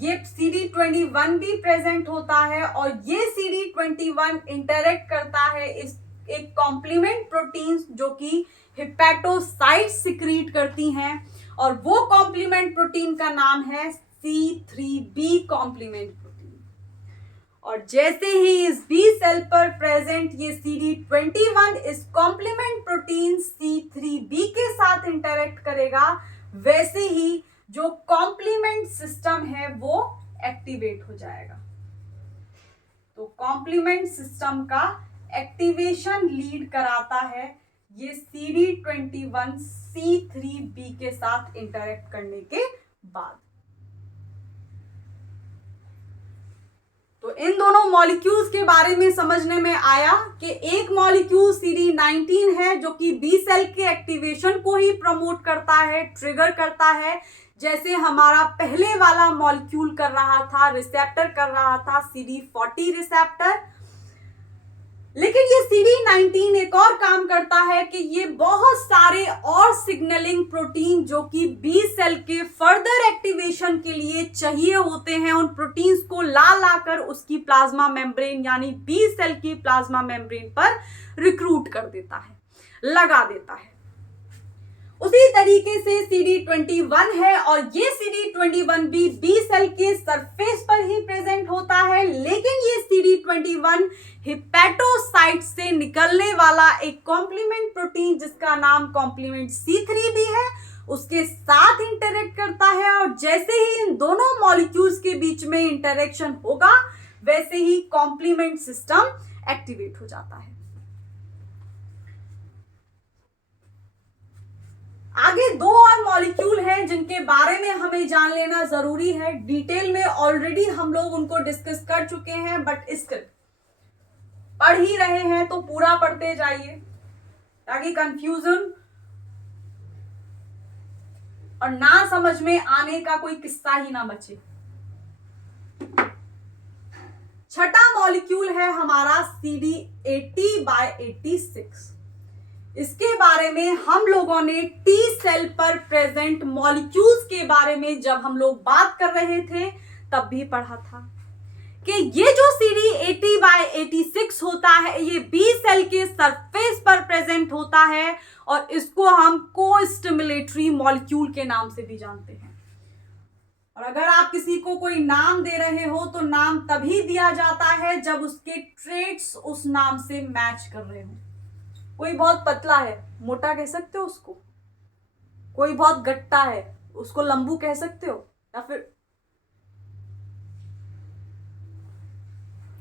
ये CD21 भी प्रेजेंट होता है और ये CD21 इंटरेक्ट करता है इस एक कॉम्प्लीमेंट प्रोटीन्स जो कि हिपैटोसाइट्स सिक्रीट करती हैं, और वो कॉम्प्लीमेंट प्रोटीन का नाम है C3b कॉम्प्लीमेंट प्रोटीन। और जैसे ही इस बी सेल पर प्रेजेंट ये CD21 इस कॉम्प्लीमेंट प्रोटीन C3b के साथ इंटरेक्ट करेगा, वैसे ही जो कॉम्प्लीमेंट सिस्टम है वो एक्टिवेट हो जाएगा। तो कॉम्प्लीमेंट सिस्टम का एक्टिवेशन लीड कराता है ये CD21 C3b के साथ इंटरेक्ट करने के बाद। तो इन दोनों मॉलिक्यूल्स के बारे में समझने में आया कि एक मॉलिक्यूल CD19 है जो कि बी सेल के एक्टिवेशन को ही प्रमोट करता है, ट्रिगर करता है, जैसे हमारा पहले वाला मॉलिक्यूल कर रहा था, रिसेप्टर कर रहा था CD40 रिसेप्टर। लेकिन ये CD19 एक और काम करता है कि ये बहुत सारे और सिग्नलिंग प्रोटीन जो कि बी सेल के फर्दर एक्टिवेशन के लिए चाहिए होते हैं, उन प्रोटीन्स को ला कर उसकी प्लाज्मा मेम्ब्रेन यानी बी सेल की प्लाज्मा मेम्ब्रेन पर रिक्रूट कर देता है, लगा देता है। उसी तरीके से CD21 है और ये CD21 भी बी सेल के सरफेस पर ही प्रेजेंट होता है, लेकिन ये CD21 हिपैटोसाइट से निकलने वाला एक कॉम्प्लीमेंट प्रोटीन जिसका नाम कॉम्प्लीमेंट C3b है उसके साथ इंटरेक्ट करता है। और जैसे ही इन दोनों मॉलिक्यूल्स के बीच में इंटरेक्शन होगा वैसे ही कॉम्प्लीमेंट सिस्टम एक्टिवेट हो जाता है। आगे दो और मॉलिक्यूल हैं जिनके बारे में हमें जान लेना जरूरी है। डिटेल में ऑलरेडी हम लोग उनको डिस्कस कर चुके हैं, बट स्टिल पढ़ ही रहे हैं तो पूरा पढ़ते जाइए ताकि कंफ्यूजन और ना समझ में आने का कोई किस्सा ही ना बचे। छठा मॉलिक्यूल है हमारा CD80x86। इसके बारे में हम लोगों ने टी सेल पर प्रेजेंट मॉलिक्यूल्स के बारे में जब हम लोग बात कर रहे थे तब भी पढ़ा था कि ये जो CD80x86 होता है ये बी सेल के सरफेस पर प्रेजेंट होता है और इसको हम को स्टिमुलेटरी मॉलिक्यूल के नाम से भी जानते हैं। और अगर आप किसी को कोई नाम दे रहे हो तो नाम तभी दिया जाता है जब उसके ट्रेट्स उस नाम से मैच कर रहे हो। कोई बहुत पतला है, मोटा कह सकते हो उसको, कोई बहुत गट्टा है उसको लंबू कह सकते हो, या फिर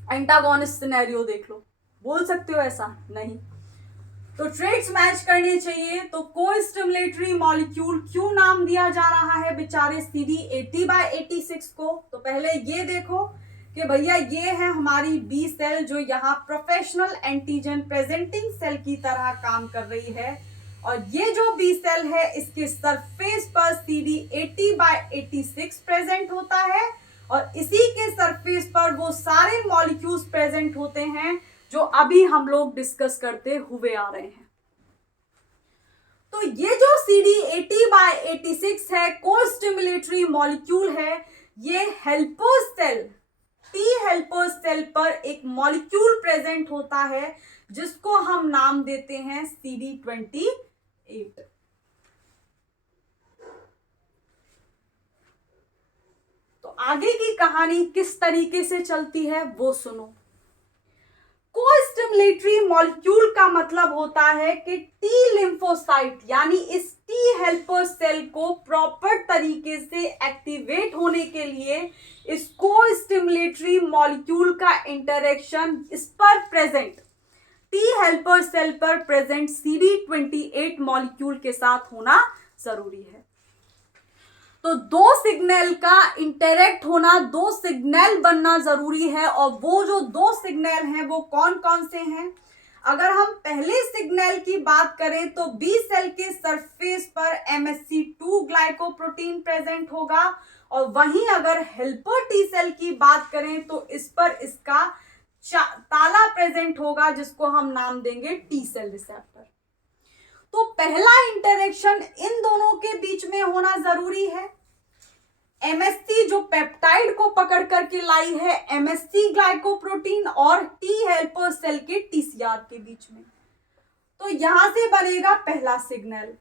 एंटागोनिस्ट सिनेरियो देख लो, बोल सकते हो ऐसा? नहीं। तो ट्रेट्स मैच करने चाहिए। तो को स्टिमुलेटरी मॉलिक्यूल क्यों नाम दिया जा रहा है बेचारे CD80x86 को? तो पहले ये देखो कि भैया ये है हमारी बी सेल जो यहाँ प्रोफेशनल एंटीजन प्रेजेंटिंग सेल की तरह काम कर रही है। और ये जो बी सेल है इसके सरफेस पर CD80/86 प्रेजेंट होता है और इसी के सरफेस पर वो सारे मॉलिक्यूल्स प्रेजेंट होते हैं जो अभी हम लोग डिस्कस करते हुए आ रहे हैं। तो ये जो CD80/86 है को स्टिमुलेटरी मॉलिक्यूल है, ये helper cell T helper cell पर एक मॉलिक्यूल प्रेजेंट होता है जिसको हम नाम देते हैं CD28। तो आगे की कहानी किस तरीके से चलती है वो सुनो। को-स्टिमुलेटरी मॉलिक्यूल का मतलब होता है कि टी लिम्फोसाइट यानी इस टी हेल्पर सेल को प्रॉपर तरीके से एक्टिवेट होने के लिए इस को-स्टिमुलेटरी मॉलिक्यूल का इंटरेक्शन इस पर प्रेजेंट टी हेल्पर सेल पर प्रेजेंट CD28 मॉलिक्यूल के साथ होना जरूरी है। तो दो सिग्नल का इंटरेक्ट होना, दो सिग्नल बनना जरूरी है और वो जो दो सिग्नल हैं वो कौन कौन से हैं? अगर हम पहले सिग्नल की बात करें तो बी सेल के सरफेस पर MHC2 ग्लाइकोप्रोटीन प्रेजेंट होगा और वहीं अगर हेल्पर टी सेल की बात करें तो इस पर इसका ताला प्रेजेंट होगा जिसको हम नाम देंगे टी सेल रिसेप्टर। तो पहला इंटरेक्शन इन दोनों के बीच में होना जरूरी है। MHC जो पेप्टाइड को पकड़ करके लाई है MHC ग्लाइकोप्रोटीन और टी हेल्पर सेल के TCR के बीच में, तो यहां से बनेगा पहला सिग्नल।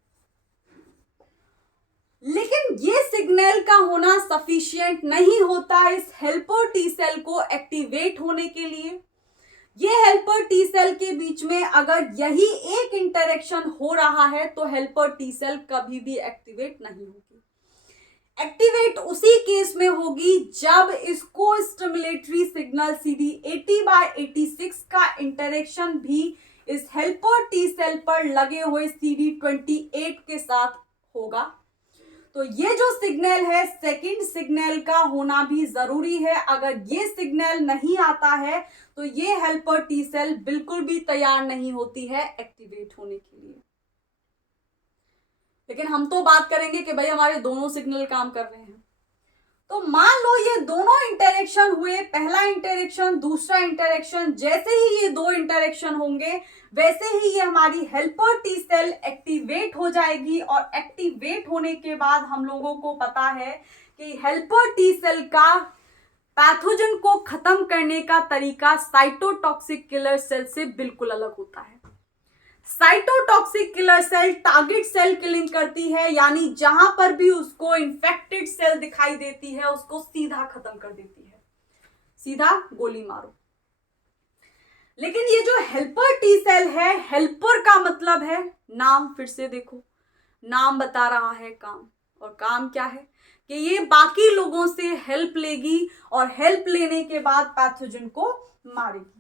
लेकिन ये सिग्नल का होना सफिशिएंट नहीं होता इस हेल्पर टी सेल को एक्टिवेट होने के लिए। ये हेल्पर टी सेल के बीच में अगर यही एक इंटरेक्शन हो रहा है तो हेल्पर टी सेल कभी भी एक्टिवेट नहीं होगी। एक्टिवेट उसी केस में होगी जब इसको स्टिमुलेटरी सिग्नल CD80/86 का इंटरेक्शन भी इस हेल्पर टी सेल पर लगे हुए CD28 के साथ होगा। तो ये जो सिग्नल है सेकंड सिग्नल का होना भी जरूरी है। अगर ये सिग्नल नहीं आता है तो ये हेल्पर टी सेल बिल्कुल भी तैयार नहीं होती है एक्टिवेट होने के लिए। लेकिन हम तो बात करेंगे कि भाई हमारे दोनों सिग्नल काम कर रहे हैं। तो मान लो ये दोनों इंटरेक्शन हुए, पहला इंटरेक्शन, दूसरा इंटरेक्शन, जैसे ही ये दो इंटरेक्शन होंगे वैसे ही ये हमारी हेल्पर टी सेल एक्टिवेट हो जाएगी और एक्टिवेट होने के बाद हम लोगों को पता है कि हेल्पर टी सेल का पैथोजन को खत्म करने का तरीका साइटोटॉक्सिक किलर सेल से बिल्कुल अलग होता है। Cytotoxic killer cell target cell killing करती है, यानी जहां पर भी उसको इंफेक्टेड सेल दिखाई देती है उसको सीधा खत्म कर देती है, सीधा गोली मारो। लेकिन ये जो हेल्पर टी सेल है, हेल्पर का मतलब है नाम, फिर से देखो नाम बता रहा है काम, और काम क्या है कि ये बाकी लोगों से हेल्प लेगी और हेल्प लेने के बाद पैथोजन को मारेगी।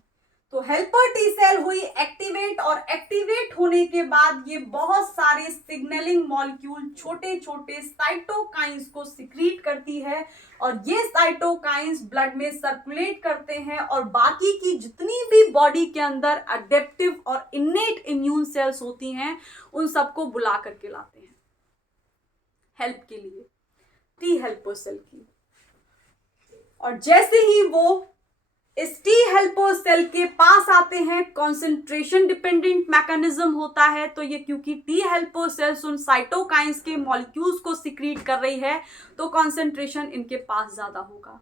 तो हेल्पर टी सेल हुई एक्टिवेट और एक्टिवेट होने के बाद ये बहुत सारे सिग्नलिंग मॉलिक्यूल छोटे छोटे साइटोकाइंस को सिक्रीट करती है और ये साइटोकाइंस ब्लड में सर्कुलेट करते हैं और बाकी की जितनी भी बॉडी के अंदर अडेप्टिव और इनेट इम्यून सेल्स होती हैं उन सबको बुला करके लाते हैं हेल्प के लिए टी हेल्पर सेल की। और जैसे ही वो इस टी हेल्पर सेल के पास आते हैं, कंसंट्रेशन डिपेंडेंट मैकेनिज्म होता है, तो ये क्योंकि टी हेल्पर सेल्स उन साइटोकाइंस के मॉलिक्यूल्स को सिक्रीट कर रही है तो कंसंट्रेशन इनके पास ज्यादा होगा।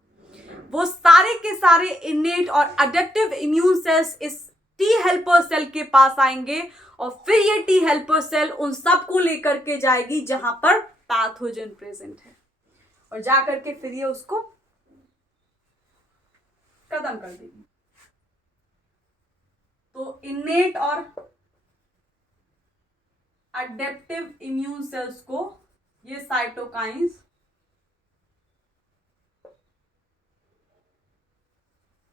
वो सारे के सारे इनेट और अडेप्टिव इम्यून सेल्स इस टी हेल्पर सेल के पास आएंगे और फिर ये टी हेल्पर सेल उन सबको लेकर के जाएगी जहां पर पैथोजन प्रेजेंट है और जाकर के फिर ये उसको खत्म कर देगी। तो इनेट और अडेप्टिव इम्यून सेल्स को ये साइटोकाइंस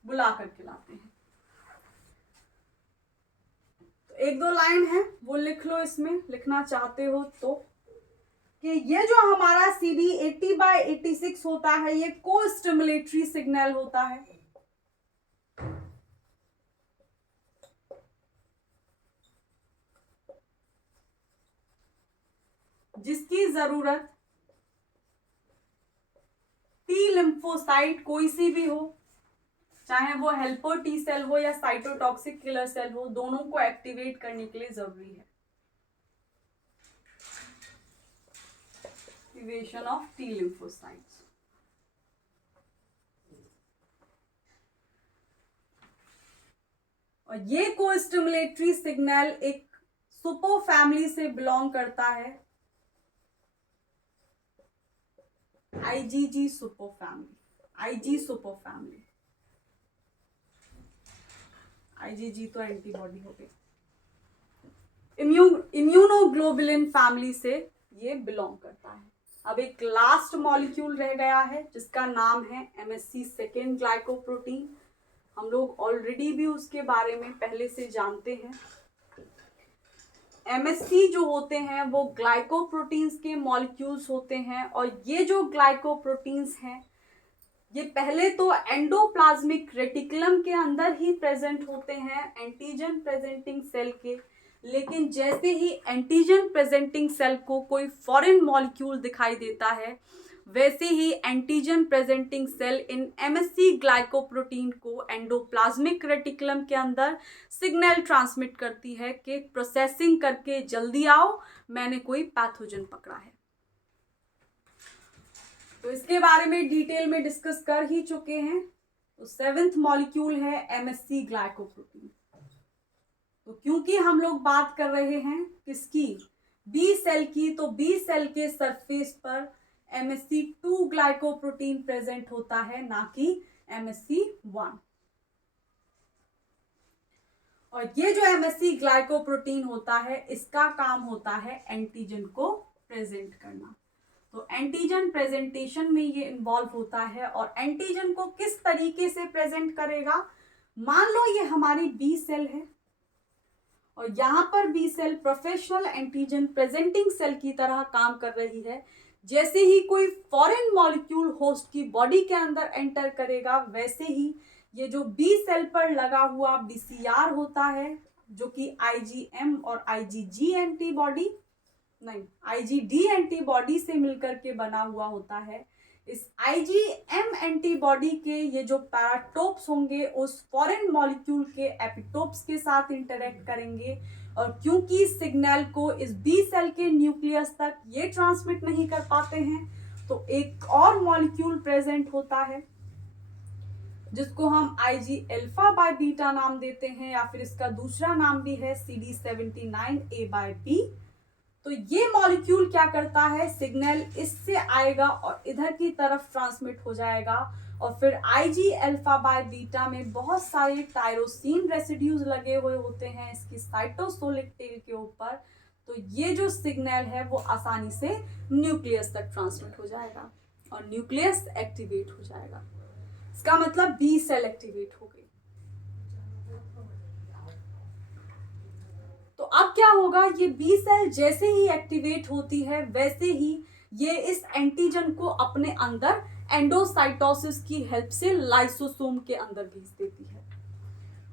बुला करके लाते हैं। तो एक दो लाइन है वो लिख लो, इसमें लिखना चाहते हो तो, कि ये जो हमारा CD80/86 होता है ये को स्टिमुलेटरी सिग्नल होता है। जिसकी जरूरत टी लिम्फोसाइट कोई सी भी हो, चाहे वो हेल्पर टी सेल हो या साइटोटॉक्सिक किलर सेल हो, दोनों को एक्टिवेट करने के लिए जरूरी है। Activation of T lymphocytes. और ये को स्टिमुलेटरी सिग्नल एक सुपर फैमिली से बिलोंग करता है, IgG super family, IG super family. IgG तो एंटीबॉडी हो गई। इम्यूनोग्लोबुलिन फैमिली से ये बिलोंग करता है। अब एक लास्ट मॉलिक्यूल रह गया है जिसका नाम है MSC सेकेंड ग्लाइकोप्रोटीन। हम लोग ऑलरेडी भी उसके बारे में पहले से जानते हैं। MSC जो होते हैं वो ग्लाइकोप्रोटीन्स के मॉलिक्यूल्स होते हैं, और ये जो ग्लाइकोप्रोटीन्स हैं ये पहले तो एंडोप्लाज्मिक रेटिकुलम के अंदर ही प्रेजेंट होते हैं एंटीजन प्रेजेंटिंग सेल के, लेकिन जैसे ही एंटीजन प्रेजेंटिंग सेल को कोई फॉरेन मॉलिक्यूल दिखाई देता है, वैसे ही एंटीजन प्रेजेंटिंग सेल इन MSC ग्लाइकोप्रोटीन को एंडोप्लाज्मिक रेटिकुलम के अंदर सिग्नल ट्रांसमिट करती है कि प्रोसेसिंग करके जल्दी आओ, मैंने कोई पैथोजन पकड़ा है। तो इसके बारे में डिटेल में डिस्कस कर ही चुके हैं। तो 7th मॉलिक्यूल है MSC ग्लाइकोप्रोटीन। तो क्योंकि हम लोग बात कर रहे हैं किसकी, बी सेल की, तो बी सेल के सरफेस पर MSC2 ग्लाइकोप्रोटीन प्रेजेंट होता है, ना कि MSC1। और ये जो MSC ग्लाइकोप्रोटीन होता है इसका काम होता है एंटीजन को प्रेजेंट करना। तो एंटीजन प्रेजेंटेशन में ये इन्वॉल्व होता है। और एंटीजन को किस तरीके से प्रेजेंट करेगा, मान लो ये हमारी बी सेल है और यहाँ पर B cell professional antigen presenting cell की तरह काम कर रही है। जैसे ही कोई फॉरेन मॉलिक्यूल होस्ट की बॉडी के अंदर एंटर करेगा, वैसे ही ये जो बी सेल पर लगा हुआ BCR होता है, जो कि IgM और IgG एंटीबॉडी नहीं IgD एंटीबॉडी से मिलकर के बना हुआ होता है। इस IgM एंटीबॉडी के ये जो पैराटोप्स होंगे उस फॉरेन मॉलिक्यूल के एपिटोप्स के साथ इंटरेक्ट करेंगे, और क्योंकि सिग्नल को इस बी सेल के न्यूक्लियस तक ये ट्रांसमिट नहीं कर पाते हैं, तो एक और मॉलिक्यूल प्रेजेंट होता है जिसको हम Ig अल्फा बाय बीटा नाम देते हैं, या फिर इसका दूसरा नाम भी है CD79A बाय बी। तो ये मॉलिक्यूल क्या करता है, सिग्नल इससे आएगा और इधर की तरफ ट्रांसमिट हो जाएगा, और फिर Ig अल्फा बाय बीटा में बहुत सारे टायरोसिन रेसिड्यूज लगे हुए होते हैं इसकी साइटोसोलिक टेल के ऊपर। तो ये जो सिग्नल है वो आसानी से न्यूक्लियस तक ट्रांसमिट हो जाएगा और न्यूक्लियस एक्टिवेट हो जाएगा। इसका मतलब बी सेल एक्टिवेट हो गई। तो अब क्या होगा, ये बी सेल जैसे ही एक्टिवेट होती है वैसे ही ये इस एंटीजन को अपने अंदर एंडोसाइटोसिस की हेल्प से लाइसोसोम के अंदर भेज देती है।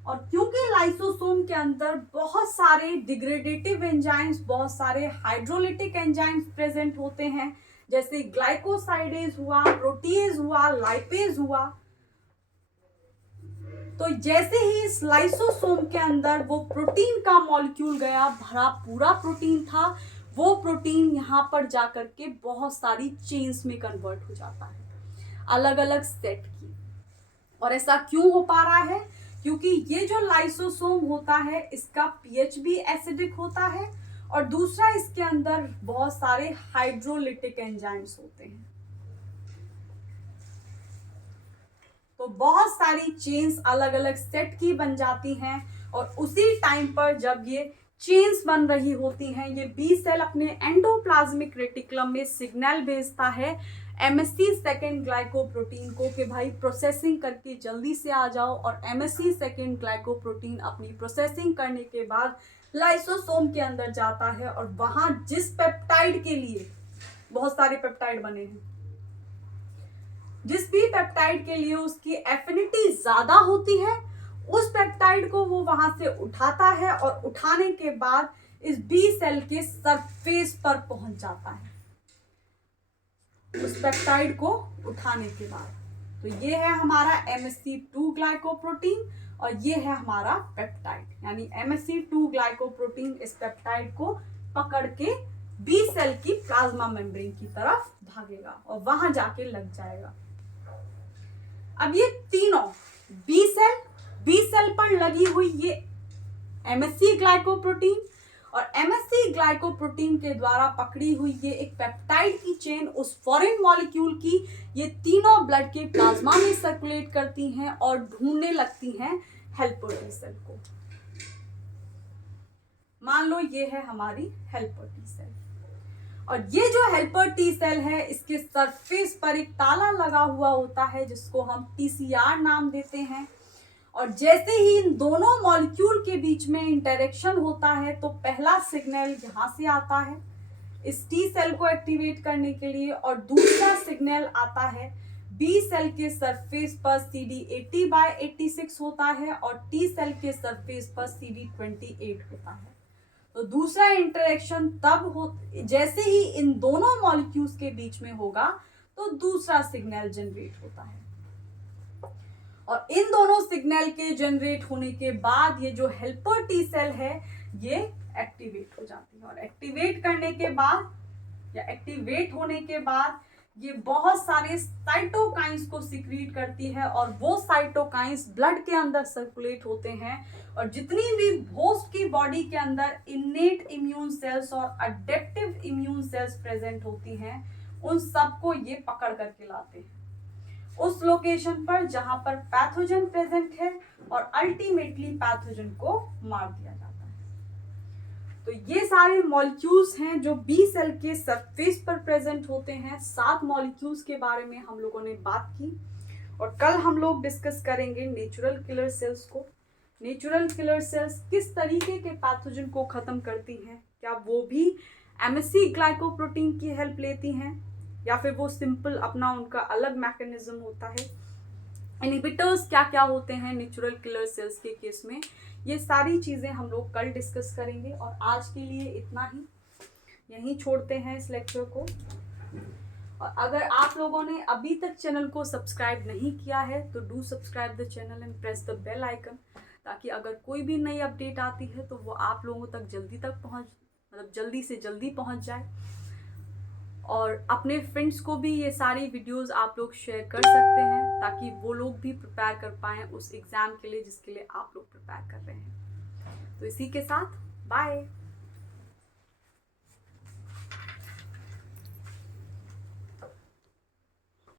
और क्योंकि लाइसोसोम के अंदर बहुत सारे डिग्रेडेटिव एंजाइम्स, बहुत सारे हाइड्रोलिटिक एंजाइम्स प्रेजेंट होते हैं, जैसे ग्लाइकोसाइडेज हुआ, प्रोटीएज हुआ, लाइपेज हुआ, तो जैसे ही इस लाइसोसोम के अंदर वो प्रोटीन का मॉलिक्यूल गया, भरा पूरा प्रोटीन था, वो प्रोटीन यहाँ पर जाकर के बहुत सारी चेन्स में कन्वर्ट हो जाता है, अलग अलग सेट की। और ऐसा क्यों हो पा रहा है, क्योंकि ये जो लाइसोसोम होता है इसका pH भी एसिडिक होता है, और दूसरा इसके अंदर बहुत सारे हाइड्रोलिटिक एंजाइम्स होते हैं। तो बहुत सारी चेन्स अलग अलग सेट की बन जाती हैं, और उसी टाइम पर जब ये चेन्स बन रही होती हैं, ये बी सेल अपने एंडोप्लाज्मिक रेटिकुलम में सिग्नल भेजता है MSC सेकेंड ग्लाइकोप्रोटीन को कि भाई प्रोसेसिंग करके जल्दी से आ जाओ। और MSC सेकेंड ग्लाइकोप्रोटीन अपनी प्रोसेसिंग करने के बाद लाइसोसोम के अंदर जाता है, और वहां जिस पेप्टाइड के लिए बहुत सारे पेप्टाइड बने हैं, जिस भी पेप्टाइड के लिए उसकी एफिनिटी ज्यादा होती है, उस पेप्टाइड को वो वहां से उठाता है, और उठाने के बाद इस बी सेल के सरफेस पर पहुंच जाता है उस पेप्टाइड को उठाने के बाद। तो ये है हमारा MSC2 ग्लाइकोप्रोटीन और ये है हमारा पेप्टाइड, यानी MSC2 ग्लाइकोप्रोटीन इस पेप्टाइड को पकड़ के बी सेल की प्लाज्मा मेम्ब्रेन की तरफ भागेगा और वहां जाके लग जाएगा। अब ये तीनों बी सेल पर लगी हुई ये MSC ग्लाइकोप्रोटीन और MSC ग्लाइकोप्रोटीन के द्वारा पकड़ी हुई ये एक पेप्टाइड की चेन उस फॉरेन मॉलिक्यूल की, ये तीनों ब्लड के प्लाज्मा में सर्कुलेट करती हैं और ढूंढने लगती हैं हेल्पर टी सेल को। मान लो ये है हमारी हेल्पर टी सेल और ये जो हेल्पर टी सेल है इसके सरफेस पर एक ताला लगा हुआ होता है जिसको हम TCR नाम देते हैं। और जैसे ही इन दोनों मॉलिक्यूल के बीच में इंटरेक्शन होता है तो पहला सिग्नल यहाँ से आता है इस टी सेल को एक्टिवेट करने के लिए और दूसरा सिग्नल आता है बी सेल के सरफेस पर CD80/86 होता है और टी सेल के सरफेस पर CD28 होता है। तो दूसरा इंटरेक्शन तब हो जैसे ही इन दोनों मॉलिक्यूल्स के बीच में होगा तो दूसरा सिग्नल जनरेट होता है और इन दोनों सिग्नल के जनरेट होने के बाद ये जो हेल्पर टी सेल है ये एक्टिवेट हो जाती है और एक्टिवेट करने के बाद या एक्टिवेट होने के बाद ये बहुत सारे साइटोकाइंस को सिक्रीट करती है और वो साइटोकाइंस ब्लड के अंदर सर्कुलेट होते हैं और जितनी भी होस्ट की बॉडी के अंदर इनेट इम्यून सेल्स और अडेप्टिव इम्यून सेल्स प्रेजेंट होती हैं उन सबको ये पकड़ करके लाते हैं उस लोकेशन पर जहां पर पैथोजन प्रेजेंट है और अल्टीमेटली पैथोजन को मार दिया जाता है। तो ये सारे मॉलिक्यूल्स हैं जो बी सेल के सरफेस पर प्रेजेंट होते हैं। 7 मॉलिक्यूल्स के बारे में हम लोगों ने बात की और कल हम लोग डिस्कस करेंगे नेचुरल किलर सेल्स को। नेचुरल किलर सेल्स किस तरीके के पैथोजन को खत्म करती हैं, क्या वो भी MSC ग्लाइकोप्रोटीन की हेल्प लेती हैं या फिर वो सिंपल अपना उनका अलग मैकेनिज्म होता है। इनहिबिटर्स क्या क्या होते हैं नेचुरल किलर सेल्स के केस में, ये सारी चीज़ें हम लोग कल डिस्कस करेंगे। और आज के लिए इतना ही, यहीं छोड़ते हैं इस लेक्चर को। और अगर आप लोगों ने अभी तक चैनल को सब्सक्राइब नहीं किया है तो do subscribe the channel and press the bell icon, ताकि अगर कोई भी नई अपडेट आती है तो वो आप लोगों तक जल्दी से जल्दी पहुंच जाए। और अपने फ्रेंड्स को भी ये सारी वीडियोस आप लोग शेयर कर सकते हैं ताकि वो लोग भी प्रिपेयर कर पाएँ उस एग्ज़ाम के लिए जिसके लिए आप लोग प्रिपेयर कर रहे हैं। तो इसी के साथ बाय।